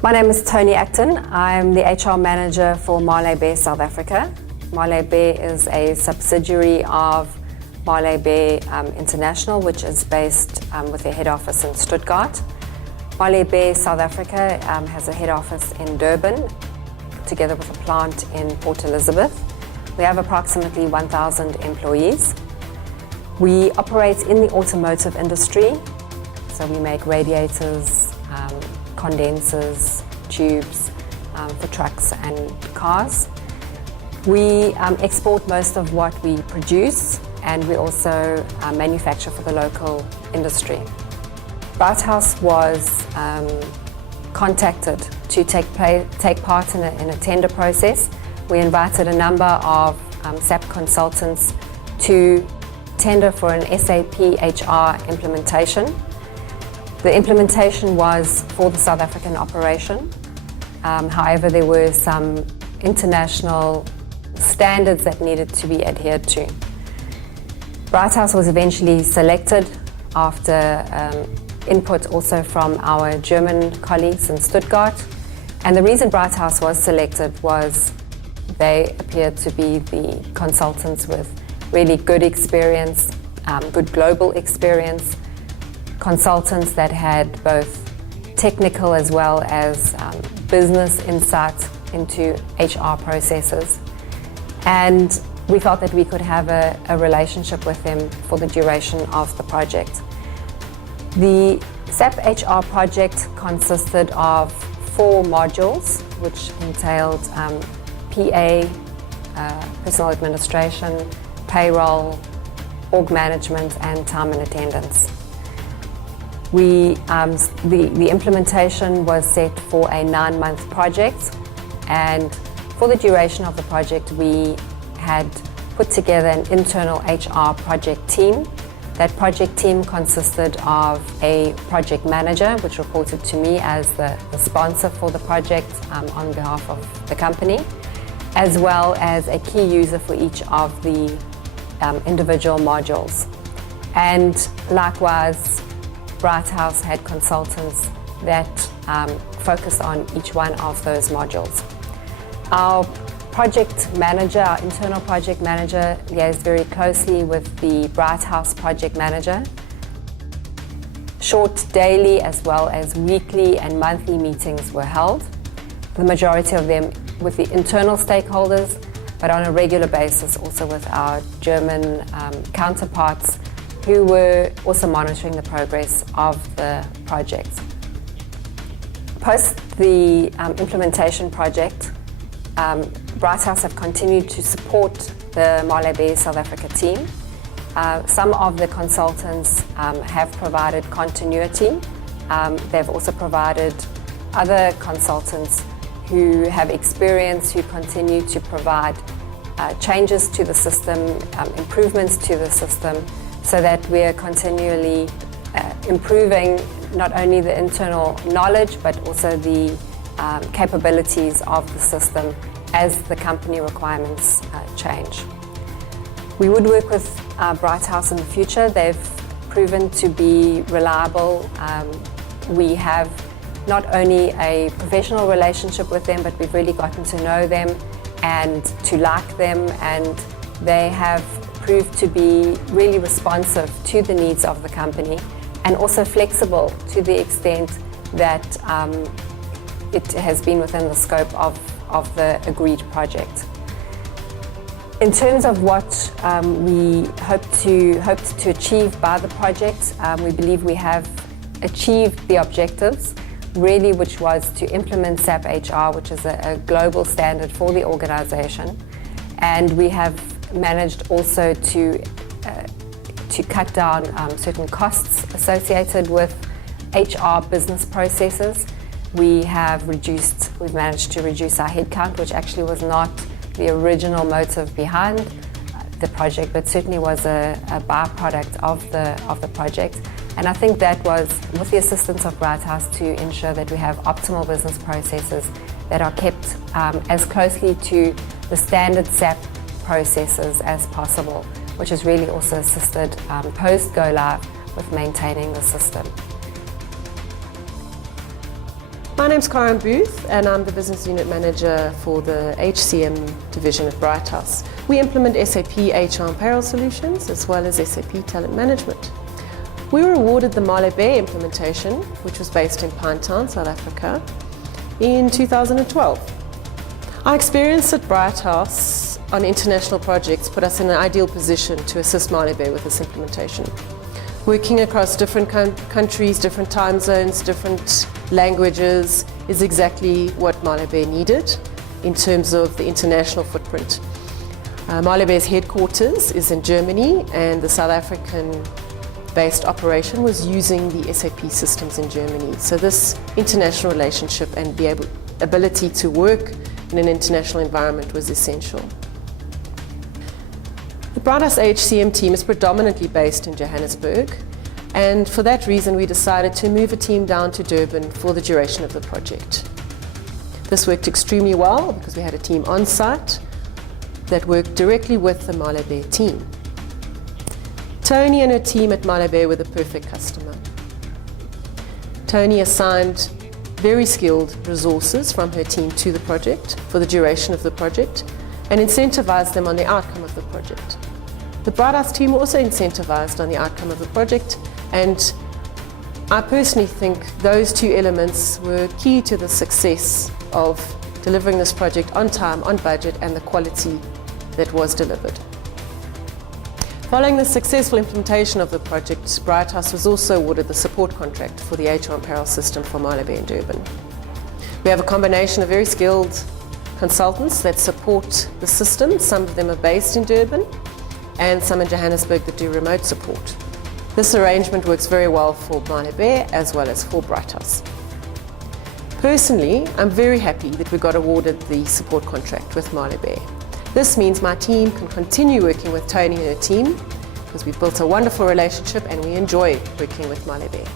My name is Tony Acton. I'm the HR manager for Mahle Behr South Africa. Mahle Behr is a subsidiary of Mahle Behr International, which is based with their head office in Stuttgart. Mahle Behr South Africa has a head office in Durban, together with a plant in Port Elizabeth. We have approximately 1,000 employees. We operate in the automotive industry, so we make radiators, condensers, tubes for trucks and cars. We export most of what we produce, and we also manufacture for the local industry. Britehouse was contacted to take part in a tender process. We invited a number of SAP consultants to tender for an SAP HR implementation. The implementation was for the South African operation. However, there were some international standards that needed to be adhered to. Britehouse was eventually selected after input also from our German colleagues in Stuttgart. And the reason Britehouse was selected was they appeared to be the consultants with really good experience, good global experience, consultants that had both technical as well as business insight into HR processes. And we felt that we could have a relationship with them for the duration of the project. The SAP HR project consisted of 4 modules, which entailed PA, personal administration, payroll, org management, and time and attendance. The implementation was set for a 9-month project, and for the duration of the project we had put together an internal HR project team. That project team consisted of a project manager, which reported to me as the sponsor for the project on behalf of the company, as well as a key user for each of the individual modules. And likewise, Britehouse had consultants that focused on each one of those modules. Our project manager, our internal project manager, liaised very closely with the Britehouse project manager. Short daily as well as weekly and monthly meetings were held, the majority of them with the internal stakeholders, but on a regular basis also with our German counterparts, who were also monitoring the progress of the project. Post the implementation project, Britehouse have continued to support the Mahle Behr South Africa team. Some of the consultants have provided continuity. They've also provided other consultants who have experience, who continue to provide changes to the system, improvements to the system, so that we are continually improving not only the internal knowledge but also the capabilities of the system as the company requirements change. We would work with Britehouse in the future. They've proven to be reliable. We have not only a professional relationship with them, but we've really gotten to know them and to like them, and they have proved to be really responsive to the needs of the company and also flexible to the extent that it has been within the scope of the agreed project. In terms of what we hoped to achieve by the project, we believe we have achieved the objectives, really, which was to implement SAP HR, which is a global standard for the organization. And we have managed also to cut down certain costs associated with HR business processes. We've managed to reduce our headcount, which actually was not the original motive behind the project, but certainly was a byproduct of the project. And I think that was with the assistance of Britehouse to ensure that we have optimal business processes that are kept as closely to the standard SAP processes as possible, which has really also assisted post go live with maintaining the system. My name's Karen Booth and I'm the Business Unit Manager for the HCM division at Britehouse. We implement SAP HR and payroll solutions as well as SAP talent management. We were awarded the Mahle Behr implementation, which was based in Pinetown, South Africa, in 2012. Our experience at Britehouse on international projects put us in an ideal position to assist Mahle Behr with this implementation. Working across different countries, different time zones, different languages is exactly what Mahle Behr needed in terms of the international footprint. Mahle Behr's headquarters is in Germany and the South African-based operation was using the SAP systems in Germany. So this international relationship and the ability to work in an international environment was essential. The Britehouse HCM team is predominantly based in Johannesburg, and for that reason we decided to move a team down to Durban for the duration of the project. This worked extremely well because we had a team on site that worked directly with the Mahle Behr team. Tony and her team at Mahle Behr were the perfect customer. Tony assigned very skilled resources from her team to the project for the duration of the project and incentivized them on the outcome of the project. The Britehouse team were also incentivized on the outcome of the project, and I personally think those two elements were key to the success of delivering this project on time, on budget, and the quality that was delivered. Following the successful implementation of the project, Britehouse was also awarded the support contract for the HR and payroll system for Mahle Behr in Durban. We have a combination of very skilled consultants that support the system. Some of them are based in Durban and some in Johannesburg that do remote support. This arrangement works very well for Mahle Behr as well as for Britehouse. Personally, I'm very happy that we got awarded the support contract with Mahle Behr. This means my team can continue working with Tony and her team because we've built a wonderful relationship and we enjoy working with Mahle Behr.